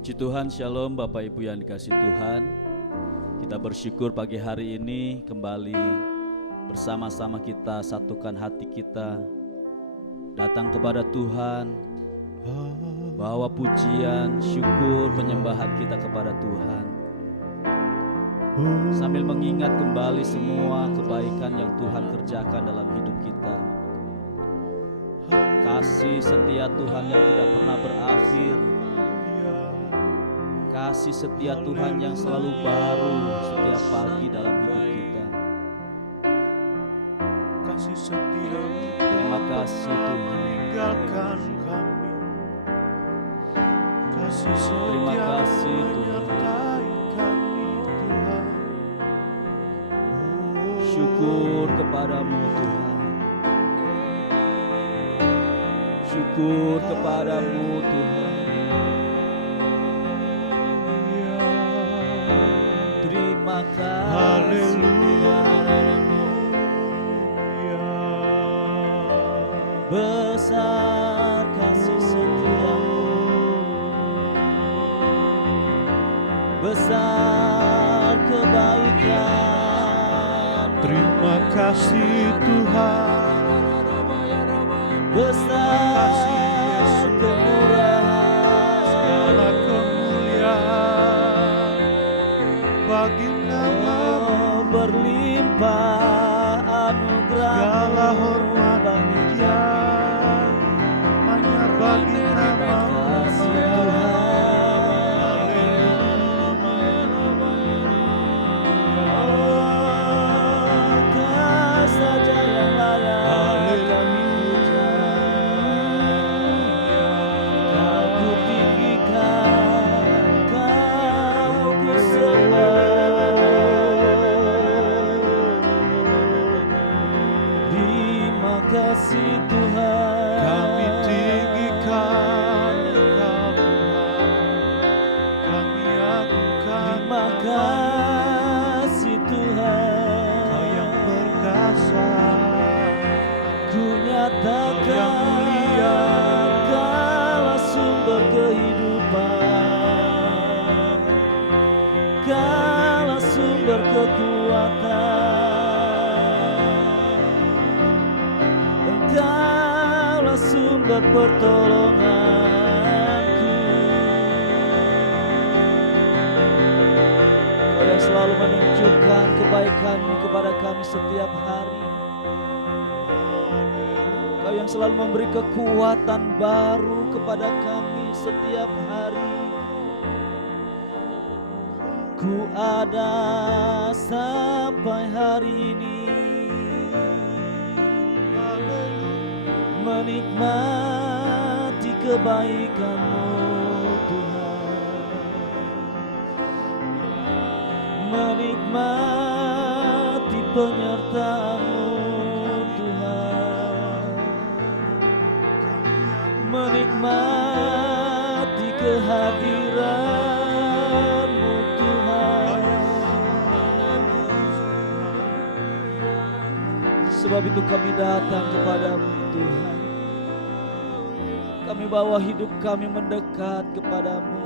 Puji Tuhan, Shalom Bapak Ibu yang dikasihi Tuhan. Kita bersyukur pagi hari ini kembali bersama-sama kita satukan hati kita, datang kepada Tuhan, bawa pujian, syukur, penyembahan kita kepada Tuhan, sambil mengingat kembali semua kebaikan yang Tuhan kerjakan dalam hidup kita. Kasih setia Tuhan yang tidak pernah berakhir, kasih setia Tuhan yang selalu baru setiap pagi dalam hidup kita. Kasih setia, terima kasih Tuhan. meninggalkan kami. Kasih setia, Terima kasih Tuhan. menyertai kami Tuhan. Syukur kepadamu Tuhan. Syukur kepadamu Tuhan. Terima kasih Tuhan. Besar kasih setiamu, besar kebaikan. Terima kasih Tuhan. Besar kemurahan, segala kemuliaan bagi nama-Mu, berlimpah anugerah, segala hormat pujian hanya bagi nama-Mu. kasih Tuhan. Kau saja yang layak kami puja. Kau ku tinggikan, Kau ku sembah. Terima kasih Tuhan. Kami tinggikan Engkau Tuhan, kami agungkan Terima kasih Tuhan. Kau yang perkasa, Ku nyatakan yang mulia, Kaulah sumber kehidupan, Kaulah sumber kekuatan, Engkaulah sumber pertolonganku. Kau yang selalu menunjukkan kebaikan-Mu kepada kami setiap hari. Kau yang selalu memberi kekuatan baru kepada kami setiap hari. Ku ada sampai hari ini, menikmati kebaikan-Mu Tuhan, menikmati penyertaan-Mu Tuhan, menikmati kehadiran-Mu Tuhan. Sebab itu kami datang kepadamu Tuhan. Kami bawa hidup kami mendekat kepadamu,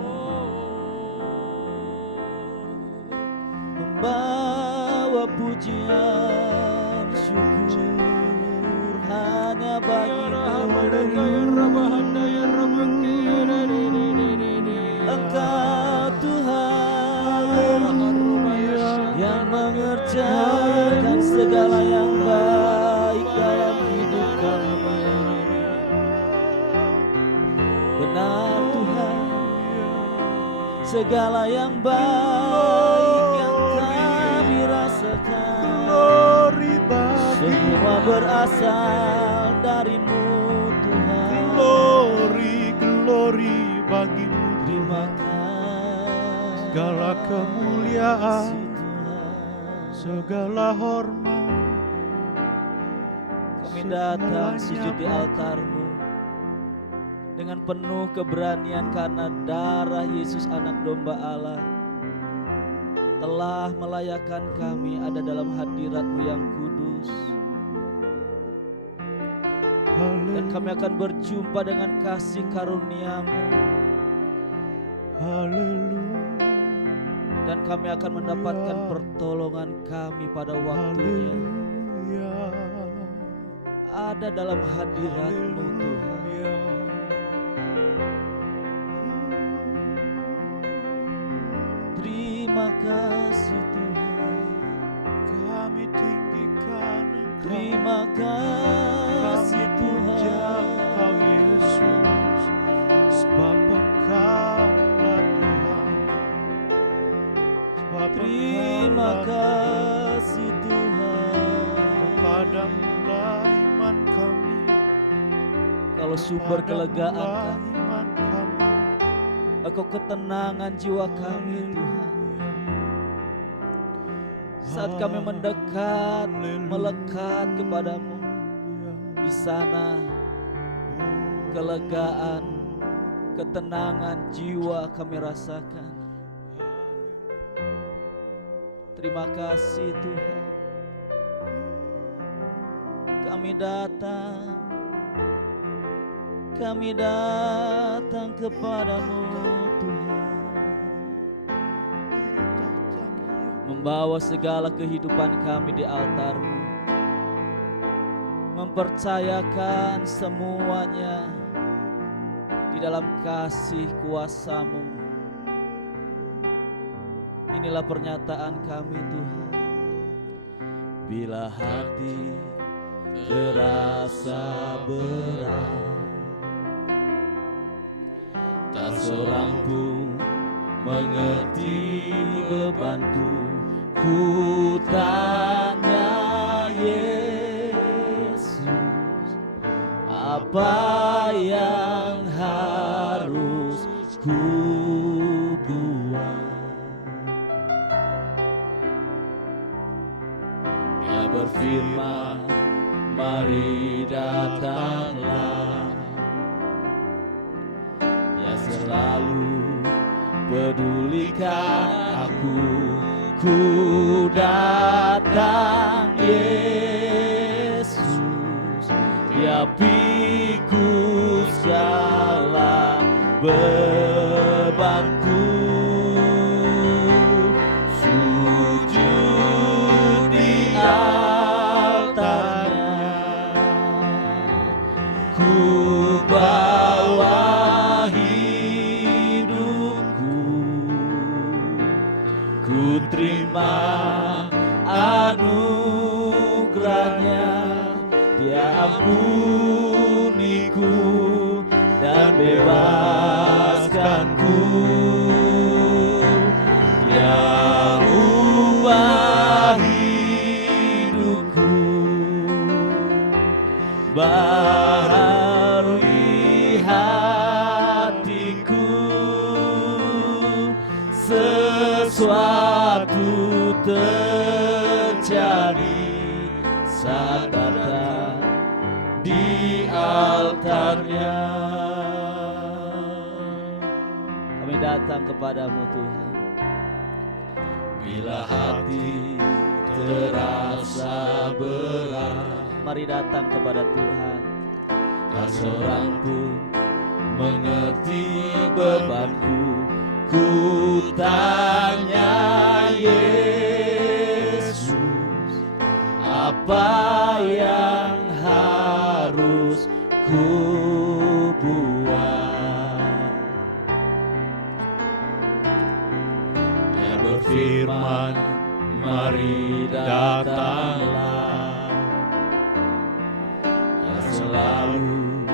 membawa pujian syukur hanya bagi-Mu. Engkau Tuhan yang mengerjakan segala yang baik dalam hidup kami. Benar Tuhan, segala yang baik yang kami rasakan, semua berasal dari-Mu Tuhan. Glory bagi-Mu. Terima kasih Segala kemuliaan, Tuhan. segala hormat, Kami datang sujud di altar-Mu dengan penuh keberanian karena darah Yesus Anak Domba Allah telah melayakkan kami ada dalam hadirat-Mu yang kudus. Dan kami akan berjumpa dengan kasih karunia-Mu Haleluya. Dan kami akan mendapatkan pertolongan kami pada waktunya. Haleluya. Ada dalam hadirat-Mu Tuhan. Haleluya. Terima kasih Tuhan. Kami tinggikan Engkau. Terima kasih Kami puja Tuhan. Engkau Yesus, sebab Engkaulah Tuhan. Sebab Terima Engkaulah Tuhan. kasih Tuhan. Kepadamu-lah iman kami. Kalau sumber kelegaan Kepadamu-lah kami, iman kami. Engkau ketenangan jiwa kami Tuhan. Saat kami mendekat, melekat kepadamu, di sana kelegaan, ketenangan jiwa kami rasakan. Terima kasih Tuhan. Kami datang kepadamu Tuhan, membawa segala kehidupan kami di altar-Mu, mempercayakan semuanya di dalam kasih kuasa-Mu. Inilah pernyataan kami Tuhan. Bila hati terasa berat, tak seorang pun mengerti bebanku. Ku tanya Yesus, apa yang harus ku buat? Dia berfirman, mari datanglah. Dia selalu pedulikan aku. Ku datang Yesus, Dia pikul segala bebanku. Sujud di altarnya, ku bawa hidupku. Ku terima anugerahnya, Dia ampuniku dan bebaskanku. Dia ubah hidupku, baharui hatiku. Sesuatu terjadi saat datang di altarnya. Kami datang kepadamu Tuhan. Bila hati terasa berat, mari datang kepada Tuhan. Tak seorang pun mengerti bebanku. Ku tanya Yesus, apa yang harus ku buat? Dia berfirman, mari datanglah. Dia selalu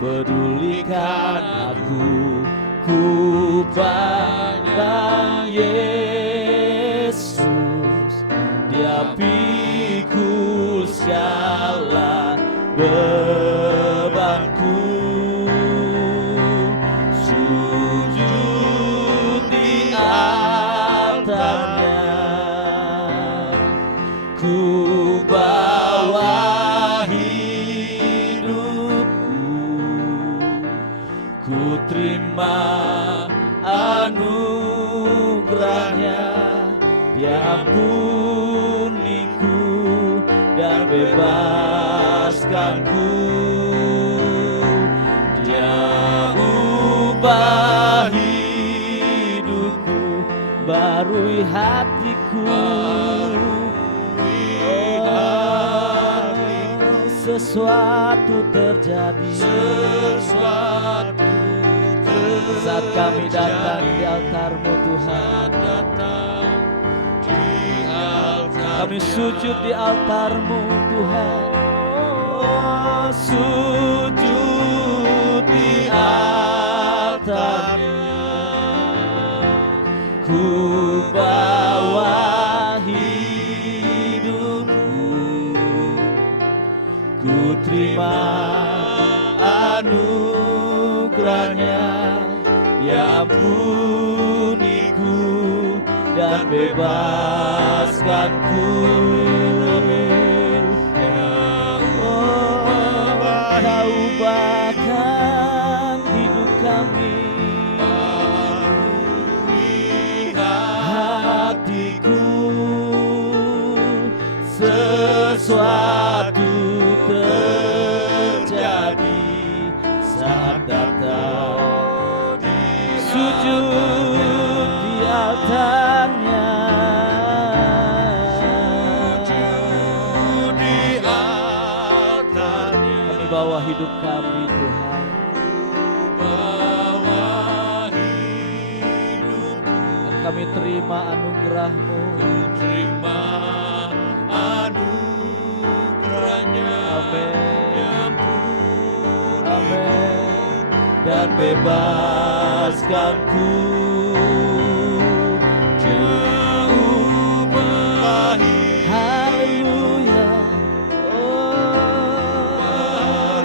pedulikan aku. Ku pandang Yesus, Dia pikul segala bebanku. Sujud di altarnya, ku bawa hidupku. Ku terima anugerahnya, Dia ampuniku dan bebaskanku. Dia ubah hidupku, barui hatiku. Sesuatu terjadi saat kami datang di altar-Mu Tuhan. Kami sujud di altar-Mu Tuhan. Oh, sujud di altar-Nya. Ku bawa hidupku, ku terima anugerahnya. Dia ampuniku dan bebaskanku. Oh, Kau ubahkan hidup kami, hatiku. Sesuatu terjadi saat datang sujud di altar-Nya. Kami bawa hidup kami Tuhan. Kami terima anugerah-Mu. Amin. Amin. Dan bebaskanku. Haleluya. Oh,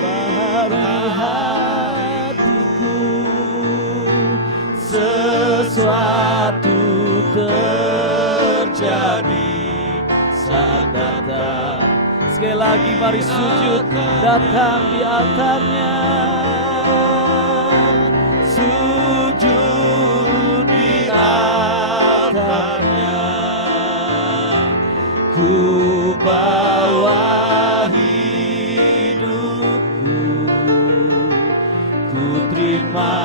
baharui hatiku. Sesuatu terjadi saat datang. Sekali lagi mari sujud datang di altar-Nya. Sujud di altar-Nya. Ku bawa hidupku, ku terima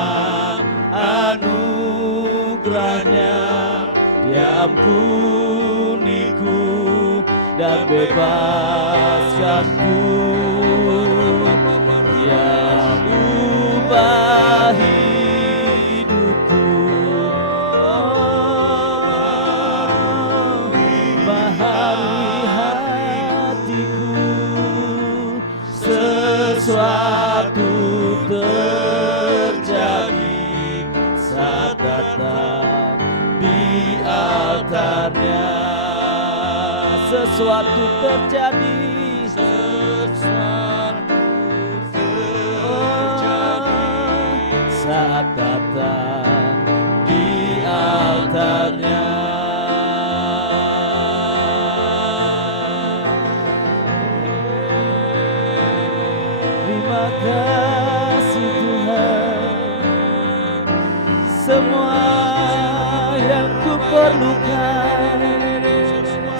anugerahnya. Dia ampuniku dan bebaskanku. Dia ubah hidupku. Oh, baharui hatiku. Sesuatu terjadi saat datang di altar-Nya. Sesuatu terjadi. Saat datang di altar-Nya. Terima kasih Tuhan. Semua yang ku perlukan,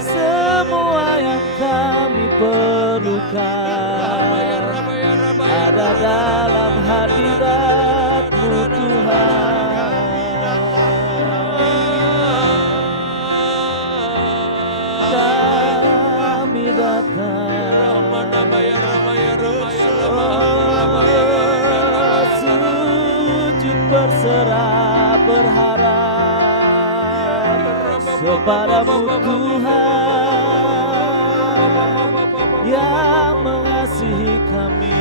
semua yang kami perlukan ada dalam hadirat-Mu Tuhan. Kami datang, sujud berserah berharap kepadamu Tuhan yang mengasihi kami.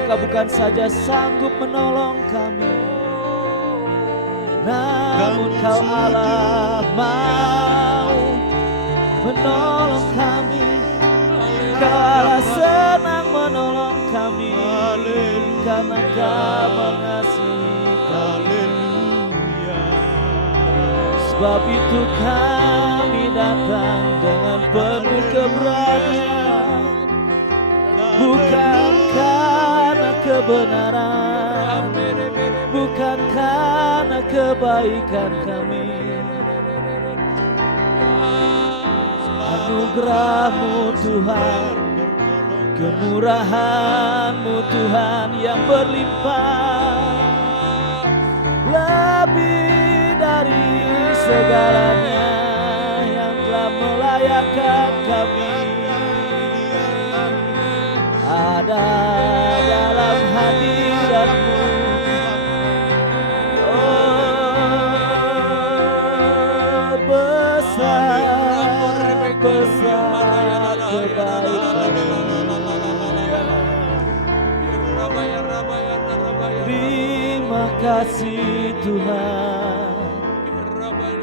Engkau bukan saja sanggup menolong kami, namun Kau Allah mau menolong kami. Kau Allah senang menolong kami karena Kau mengasihi kami. Sebab itu kami datang dengan penuh keberanian, bukan karena kebenaran, bukan karena kebaikan kami. Anugerah-Mu Tuhan Kemurahan-Mu Tuhan yang berlimpah, lebih dari segalanya yang telah melayakkan kami. Ada dalam hadirat-Mu, oh besar kebaikan-Mu. Terima kasih Tuhan,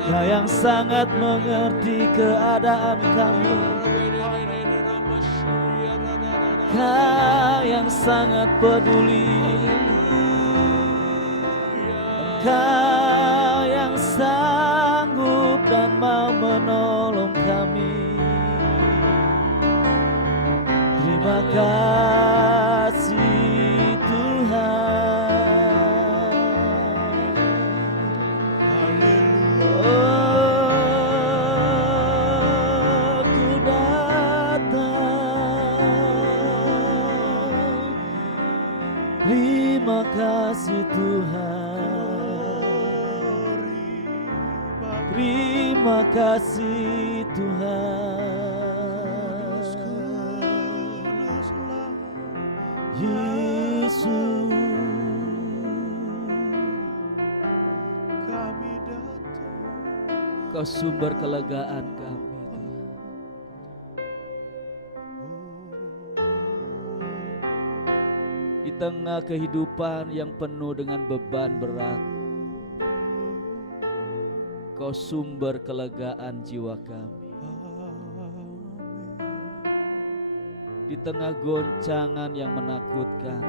Kau yang sangat mengerti keadaan kami, Kau yang sangat peduli, Kau yang sanggup dan mau menolong kami. Terima kasih Tuhan. Oh, ku datang. Terima kasih Tuhan. Terima kasih Tuhan. Yesus, kami datang. Kau sumber kelegaan kami, Tuhan. Di tengah kehidupan yang penuh dengan beban berat, Kau sumber kelegaan jiwa kami. Di tengah goncangan yang menakutkan,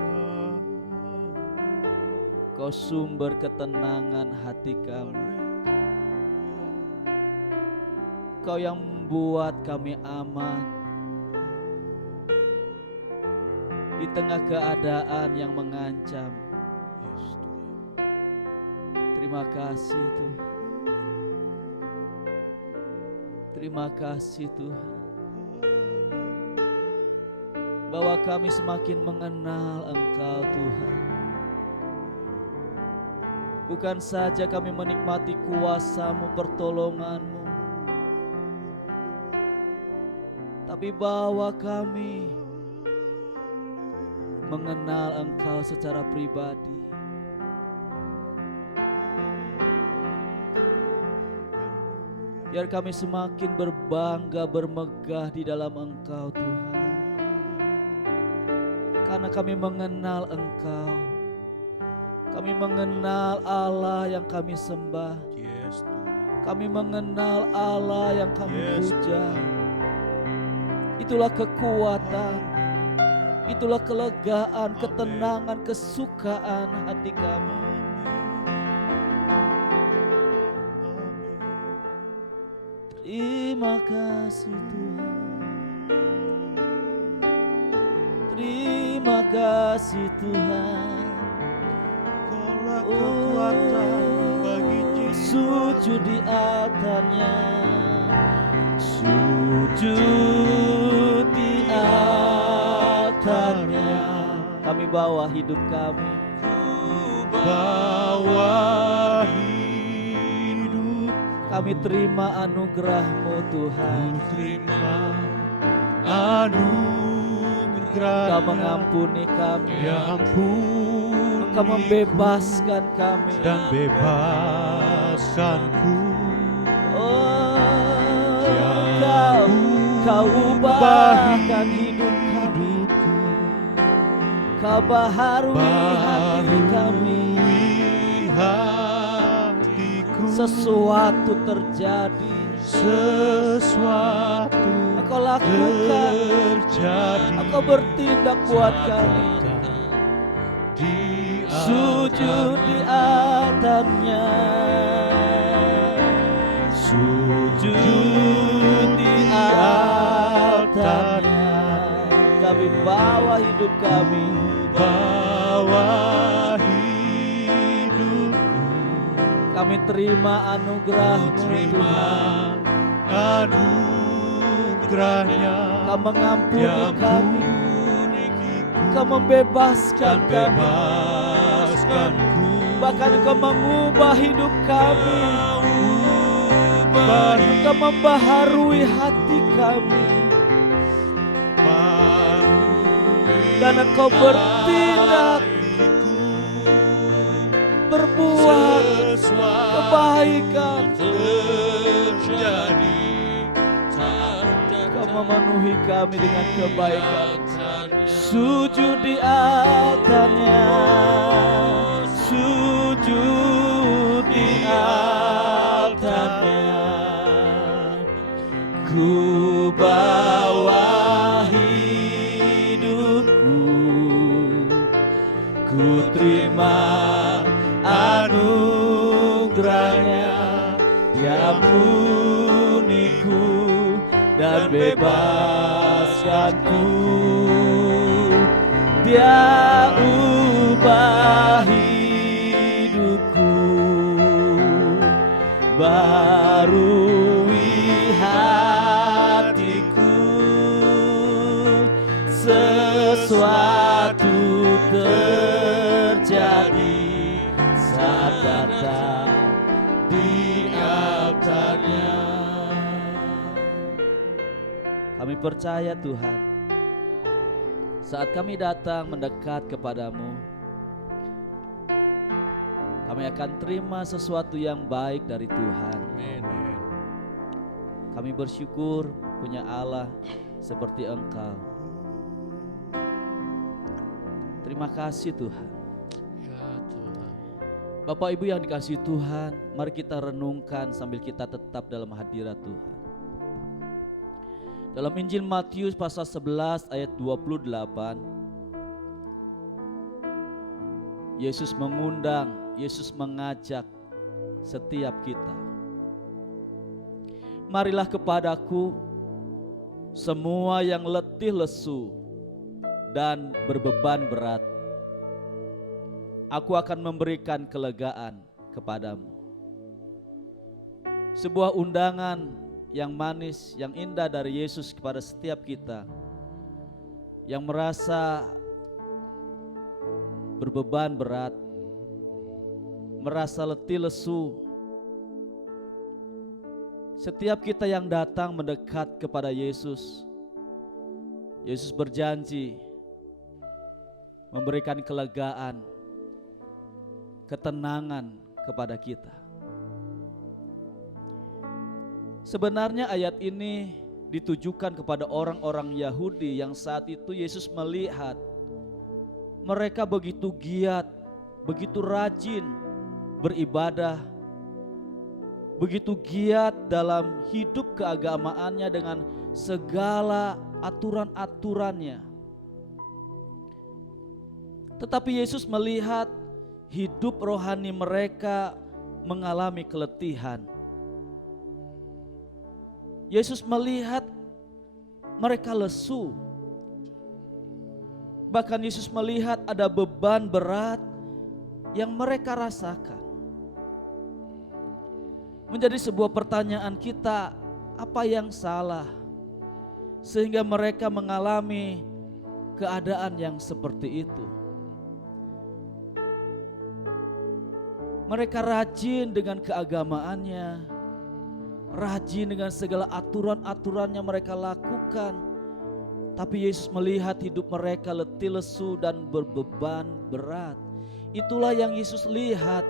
Kau sumber ketenangan hati kami. Kau yang membuat kami aman di tengah keadaan yang mengancam. Terima kasih Tuhan. Terima kasih Tuhan, bahwa kami semakin mengenal Engkau Tuhan. Bukan saja kami menikmati kuasa-Mu, pertolongan-Mu, tapi bahwa kami mengenal Engkau secara pribadi. Biar kami semakin berbangga, bermegah di dalam Engkau Tuhan. Karena kami mengenal Engkau, kami mengenal Allah yang kami sembah, Yes, Tuhan. kami mengenal Allah yang kami Yes, puja. Itulah kekuatan, itulah kelegaan, ketenangan, kesukaan hati kami. Terima kasih Tuhan. Terima kasih Tuhan. Kaulah kekuatan bagi jiwa. Sujud di altarnya, sujud di altarnya. Kami bawa hidup kami, Bawa hidup. kami terima anugerah-Mu Tuhan. Terima anugerah. Kau mengampuni kami, Ya ampun, Kau membebaskan kami. dan bebaskanku. Oh, Ya Kau ubahkan hidup kami, hidupku. Kau baharui hati kami. Baharui hatiku. Sesuatu terjadi, Sesuatu Engkau lakukan, terjadi. Engkau bertindak buat kami. Di Sujud di altarnya, sujud di altarnya. Kami bawa hidup kami, bawa hidupku. kami terima anugerah-Mu Terima Tuhan. anugerahnya. Kau mengampuni Ya kami, ampun, Engkau membebaskan kami, bebaskanku, bahkan Engkau mengubah hidup kami, ubah Engkau membaharui hati kami, dan Engkau bertindak, hatiku, berbuat sesuatu kebaikan. terjadi saat Engkau memenuhi kami dengan kebaikan. datangnya. Sujud di altarnya, sujud di altarnya, ku bawa hidupku, ku terima anugerahnya, diampuniku dan bebaskanku. Dia ubah hidupku, barui hatiku, sesuatu terjadi saat datang di altarnya. Kami percaya Tuhan, saat kami datang mendekat kepadamu, kami akan terima sesuatu yang baik dari Tuhan. Kami bersyukur punya Allah seperti Engkau. Terima kasih Tuhan. Bapak Ibu yang dikasihi Tuhan, mari kita renungkan sambil kita tetap dalam hadirat Tuhan. Dalam Injil Matius pasal 11 ayat 28, Yesus mengundang, Yesus mengajak setiap kita. Marilah kepadaku semua yang letih lesu dan berbeban berat, aku akan memberikan kelegaan kepadamu. Sebuah undangan yang manis, yang indah dari Yesus kepada setiap kita yang merasa berbeban berat, merasa letih lesu. Setiap kita yang datang mendekat kepada Yesus, Yesus berjanji memberikan kelegaan, ketenangan kepada kita. Sebenarnya ayat ini ditujukan kepada orang-orang Yahudi yang saat itu Yesus melihat mereka begitu giat, begitu rajin beribadah, begitu giat dalam hidup keagamaannya dengan segala aturan-aturannya. Tetapi Yesus melihat hidup rohani mereka mengalami keletihan. Yesus melihat mereka lesu. Bahkan Yesus melihat ada beban berat yang mereka rasakan. Menjadi sebuah pertanyaan kita, apa yang salah sehingga mereka mengalami keadaan yang seperti itu? Mereka rajin dengan keagamaannya, rajin dengan segala aturan-aturan yang mereka lakukan. Tapi Yesus melihat hidup mereka letih lesu dan berbeban berat. Itulah yang Yesus lihat.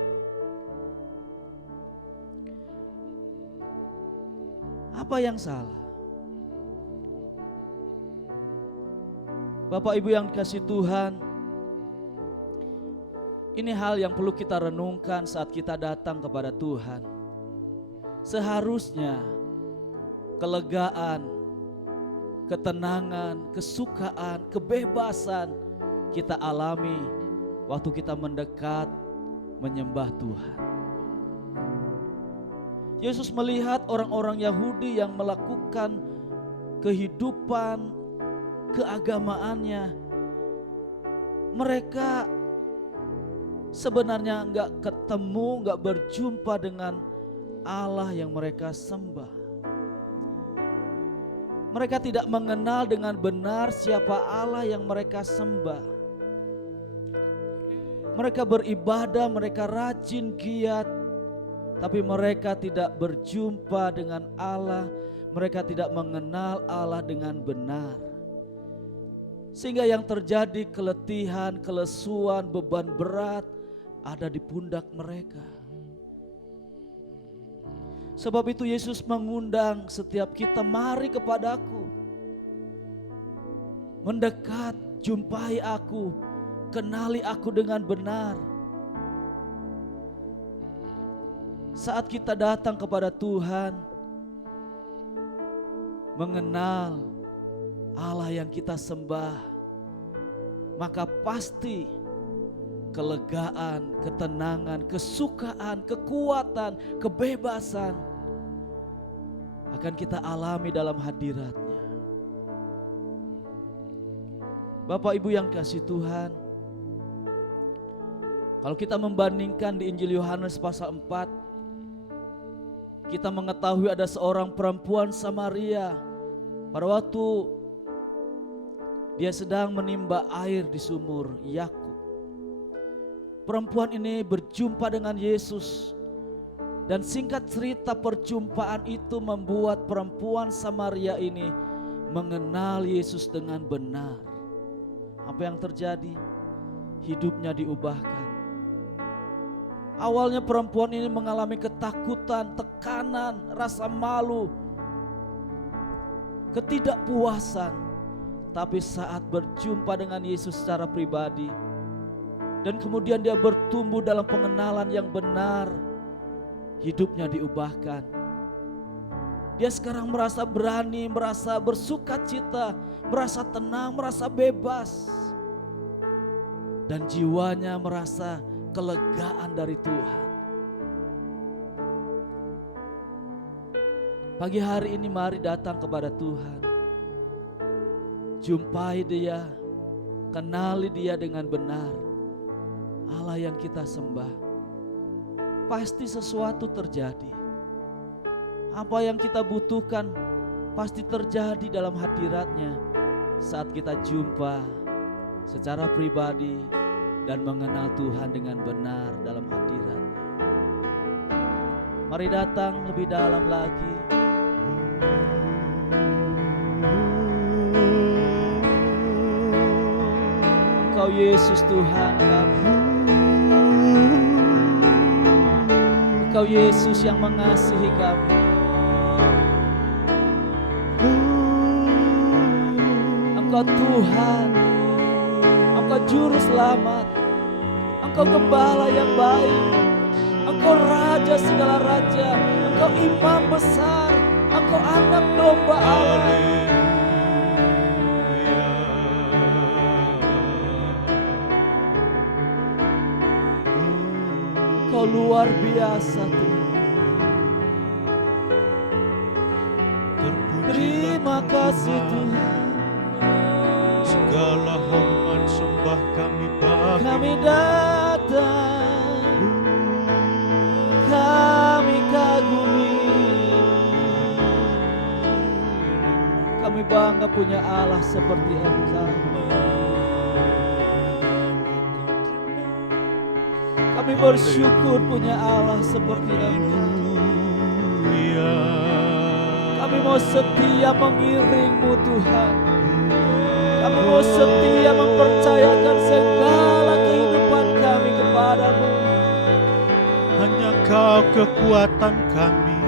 Apa yang salah? Bapak Ibu yang dikasihi Tuhan, ini hal yang perlu kita renungkan saat kita datang kepada Tuhan. Seharusnya kelegaan, ketenangan, kesukaan, kebebasan kita alami waktu kita mendekat menyembah Tuhan. Yesus melihat orang-orang Yahudi yang melakukan kehidupan keagamaannya. Mereka sebenarnya enggak ketemu, enggak berjumpa dengan Allah yang mereka sembah. Mereka tidak mengenal dengan benar siapa Allah yang mereka sembah. Mereka beribadah, mereka rajin giat, tapi mereka tidak berjumpa dengan Allah. Mereka tidak mengenal Allah dengan benar. Sehingga yang terjadi keletihan, kelesuan, beban berat ada di pundak mereka. Sebab itu Yesus mengundang setiap kita, mari kepadaku. Mendekat, jumpai aku, kenali aku dengan benar. Saat kita datang kepada Tuhan, mengenal Allah yang kita sembah, maka pasti kelegaan, ketenangan, kesukaan, kekuatan, kebebasan akan kita alami dalam hadirat-Nya. Bapak Ibu yang kasih Tuhan, kalau kita membandingkan di Injil Yohanes pasal 4, kita mengetahui ada seorang perempuan Samaria. Pada waktu dia sedang menimba air di sumur Yakub, perempuan ini berjumpa dengan Yesus. Dan singkat cerita, perjumpaan itu membuat perempuan Samaria ini mengenal Yesus dengan benar. Apa yang terjadi? Hidupnya diubahkan. Awalnya perempuan ini mengalami ketakutan, tekanan, rasa malu, ketidakpuasan. Tapi saat berjumpa dengan Yesus secara pribadi, dan kemudian dia bertumbuh dalam pengenalan yang benar, hidupnya diubahkan. Dia sekarang merasa berani, merasa bersukacita, merasa tenang, merasa bebas. Dan jiwanya merasa kelegaan dari Tuhan. Pagi hari ini mari datang kepada Tuhan. Jumpai Dia, kenali Dia dengan benar. Allah yang kita sembah. Pasti sesuatu terjadi. Apa yang kita butuhkan pasti terjadi dalam hadirat-Nya saat kita jumpa secara pribadi dan mengenal Tuhan dengan benar dalam hadirat-Nya. Mari datang lebih dalam lagi. Engkau Yesus Tuhan kami. Engkau Yesus yang mengasihi kami. Engkau Tuhan, Engkau Juru Selamat, Engkau Gembala yang baik, Engkau Raja segala raja, Engkau Imam besar, Engkau Anak Domba Allah. Engkau luar biasa Tuhan. Terima kasih Tuhan. Segala hormat sembah kami bagi Kami datang, kami kagumi. Kami bangga punya Allah seperti Engkau. Kami bersyukur punya Allah seperti Engkau. Kami mau setia mengiring-Mu Tuhan. Kami mau setia mempercayakan segala kehidupan kami kepada-Mu. hanya Kau kekuatan kami.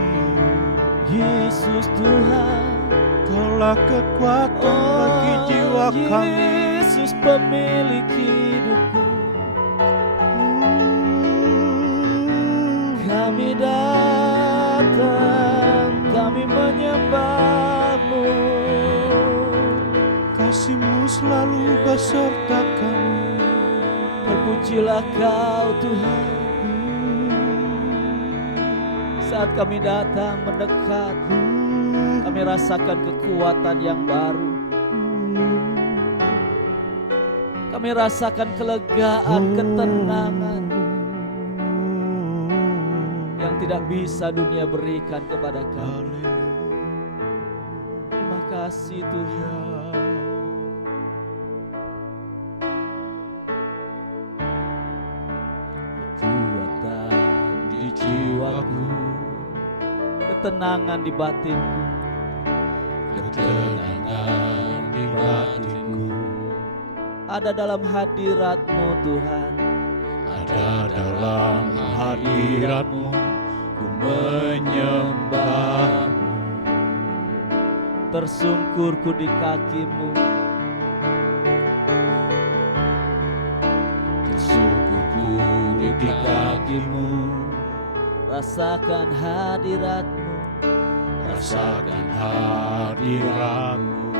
Yesus Tuhan, Kaulah kekuatan bagi jiwa kami. Yesus pemilik hidupku. Kami datang, kami menyembah-Mu. Kasih-Mu selalu beserta kami. Terpujilah Kau Tuhan. Saat kami datang mendekat, kami rasakan kekuatan yang baru. Kami rasakan kelegaan, ketenangan yang tidak bisa dunia berikan kepada kami. Terima kasih Tuhan. jiwaku, ketenangan di batinku, ketenangan di batinku. ada dalam hadirat-Mu Tuhan. Ada dalam hadirat-Mu, ku menyembah-Mu. Tersungkurku di kaki-Mu, Tersungkurku di kaki-Mu, rasakan hadirat-Mu, rasakan hadirat-Mu.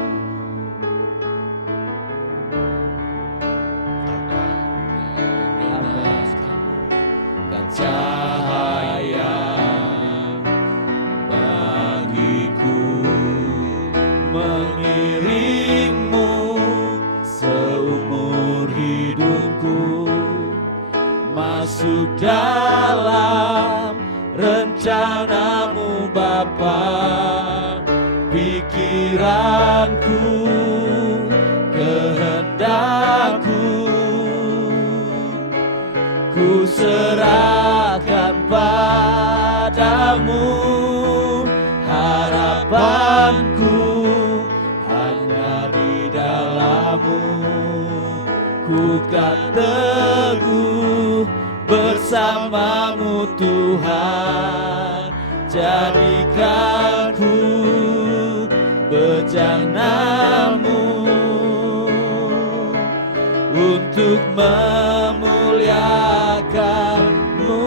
Takkan melepaskan cahaya bagiku, mengiring-Mu seumur hidupku, masuk dalam rencana-Mu Bapa. Pikiranku, kehendakku, ku serahkan padamu. Harapanku hanya di dalam-Mu, ku kan teguh bersama-Mu Tuhan. Jadikan ku bejana-Mu untuk memuliakan-Mu.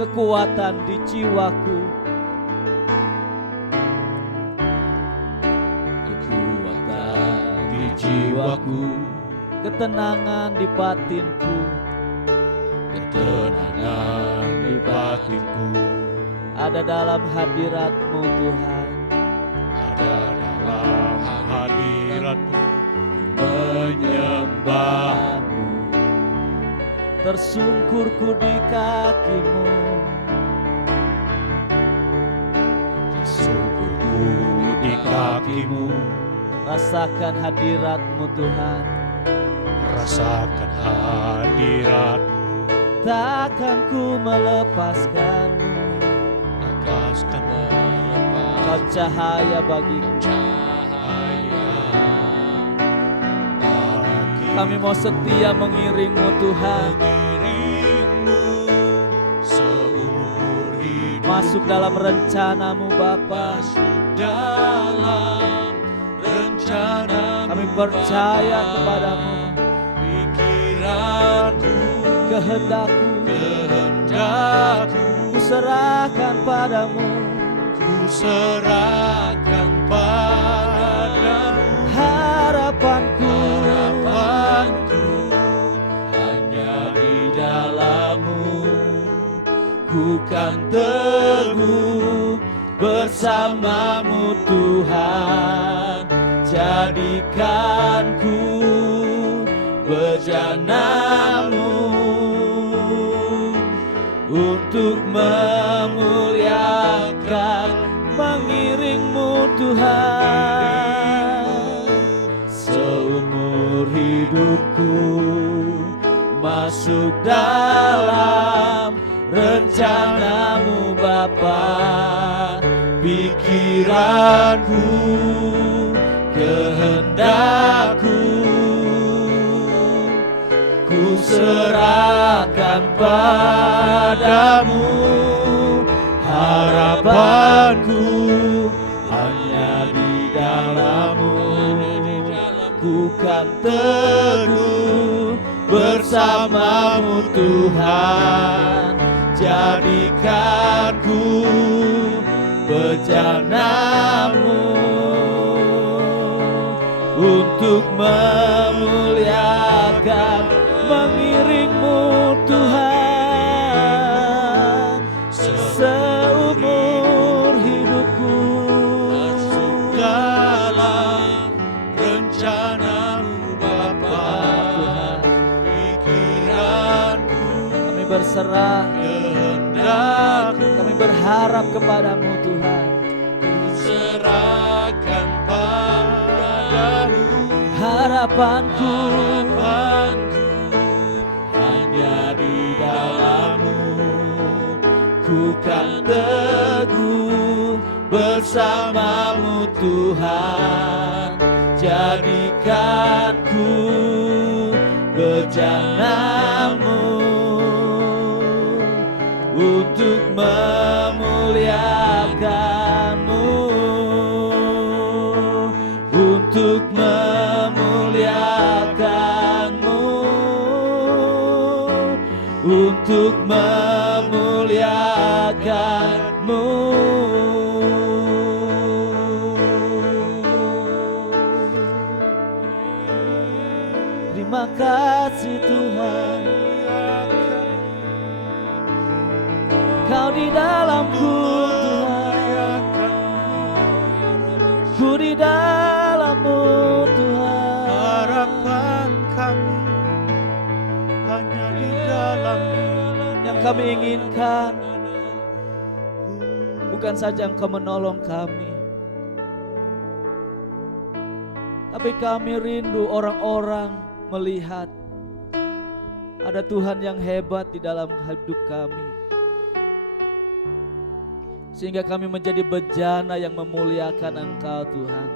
Kekuatan di jiwaku, kekuatan di jiwaku, ketenangan di batinku, ketenangan di batinku. ada dalam hadirat-Mu Tuhan. Ada dalam hadirat-Mu, menyembah-Mu. Tersungkurku di kaki-Mu, Tersungkurku di kaki-Mu, rasakan hadirat-Mu Tuhan. rasakan hadirat-Mu. Takkan ku melepaskan-Mu, Lepaskan Kau cahaya bagiku. cahaya bagi Kami mau setia mengiring-Mu Tuhan, mengiring-Mu seumur hidup. masuk dalam rencana-Mu Bapa. Masuk dalam rencana-Mu. Kami percaya kepadamu, Pikiranku, kehendakku kehendakku, ku serahkan padamu. ku serahkan padamu. Harapanku Harapanku hanya di dalam-Mu, ku kan teguh bersama-Mu Tuhan. Jadikan ku bejana-Mu untuk memuliakan, mengiring-Mu Tuhan. Seumur hidupku masuk dalam rencana-Mu Bapa. Pikiranku, kehendakku, ku serahkan padamu. Harapanku hanya di dalam-Mu, ku kan teguh bersama-Mu Tuhan. Jadikan ku bejana-Mu untuk memuliakan, mengiring-Mu Tuhan. Seumur hidupku Masuk dalam rencana-Mu Bapa. Pikiranku, kami berserah, kehendakku, kami berharap kepadamu Tuhan. ku serahkan padamu. Harapanku Harapanku hanya di dalam-Mu, bersamamu Tuhan, jadikan ku bejanamu untuk memuliakanmu, untuk memuliakanmu, untuk memuliakanmu. Terima kasih Tuhan, Kau di dalamku Tuhan, ku di dalammu Tuhan. Harapan kami hanya di dalam-Mu. Yang kami inginkan bukan saja Engkau menolong kami, tapi kami rindu orang-orang melihat ada Tuhan yang hebat di dalam hidup kami, sehingga kami menjadi bejana yang memuliakan Engkau Tuhan.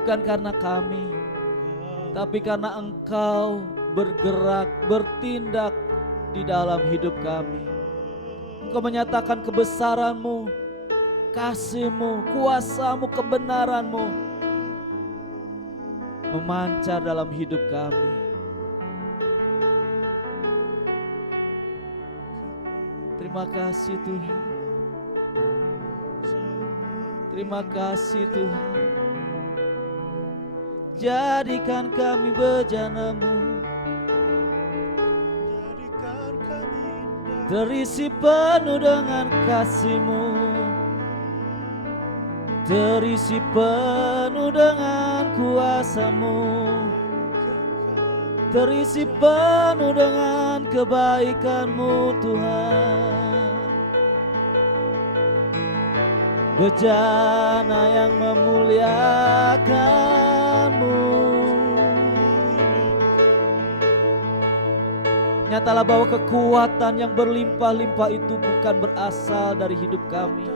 Bukan karena kami, tapi karena Engkau bergerak, bertindak di dalam hidup kami. Engkau menyatakan kebesaran-Mu, kasih-Mu, kuasa-Mu, kebenaran-Mu memancar dalam hidup kami. Terima kasih Tuhan, terima kasih Tuhan. Jadikan kami bejana-Mu, terisi penuh dengan kasih-Mu, terisi penuh dengan kuasa-Mu, terisi penuh dengan kebaikan-Mu Tuhan. Bejana yang memuliakan-Mu. Nyatalah bahwa kekuatan yang berlimpah-limpah itu bukan berasal dari hidup kami.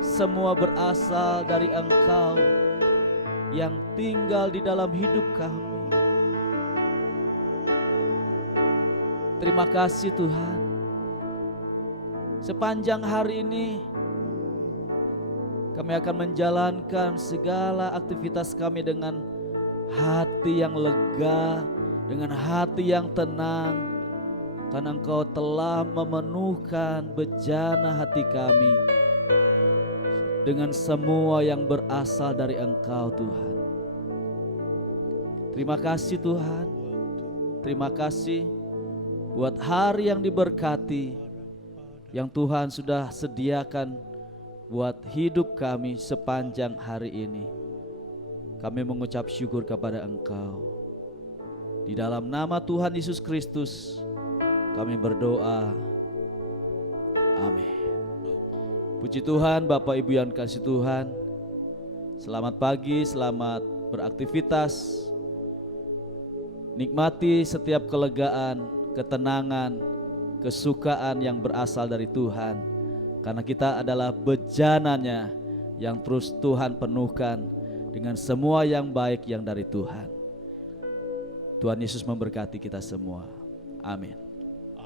Semua berasal dari Engkau yang tinggal di dalam hidup kami. Terima kasih Tuhan. Sepanjang hari ini kami akan menjalankan segala aktivitas kami dengan hati yang lega, dengan hati yang tenang, karena Engkau telah memenuhkan bejana hati kami dengan semua yang berasal dari Engkau Tuhan. Terima kasih Tuhan. Terima kasih buat hari yang diberkati yang Tuhan sudah sediakan buat hidup kami sepanjang hari ini. Kami mengucap syukur kepada Engkau. Di dalam nama Tuhan Yesus Kristus kami berdoa. Amin. Puji Tuhan, Bapak Ibu yang kasih Tuhan. Selamat pagi, selamat beraktivitas. Nikmati setiap kelegaan, ketenangan, kesukaan yang berasal dari Tuhan. Karena kita adalah bejananya yang terus Tuhan penuhkan dengan semua yang baik yang dari Tuhan. Tuhan Yesus memberkati kita semua. Amin.